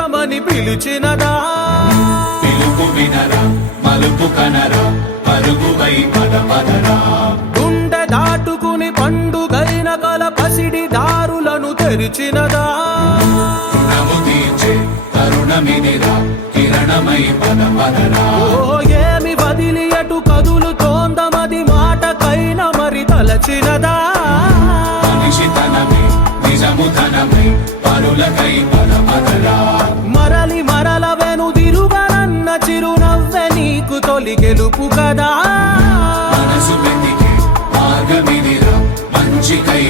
దేశమని పిలిచినదా? పిలుపు వినరా మలుపు కనరా పరుగువై పద పదరా. గుండె దాటుకుని పండుగైన కల పసిడి దారులను తెరిచినదా? రుణము తీర్చే తరుణమిదిరా కిరణమై పద పదరా. ఓ ఏమి వదిలి మరలి మరల వెనుదిరుగనన్న చిరునవ్వె నీకు తొలి గెలుపు కదా. మనసు వెతికే మంచికై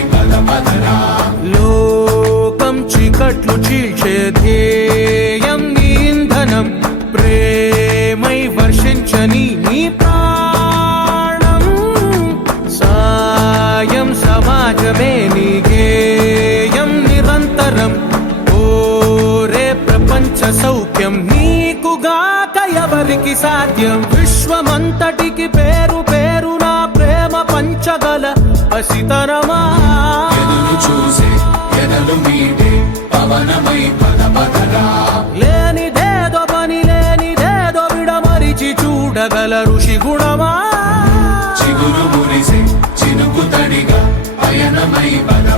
లోకం చీకట్లు చీల్చే ధ్యేయం నీ ఇంధనం ప్రేమై వర్షించని నీ ప్రాణం. ప్రపంచ సౌఖ్యం నీకుగాక ఎవరికి సాధ్యం? విశ్వమంతటికి పేరు పేరు నా ప్రేమ పంచగల పసితనమా? చూసే ఎదలు మీడే పవనమై పద పదరా లేనిదేదో పని లేనిదేదో విడమరిచి చూడగల ఋషి గుణమా? చిగురు మురిసే చినుకు తడిగా పయనమై పద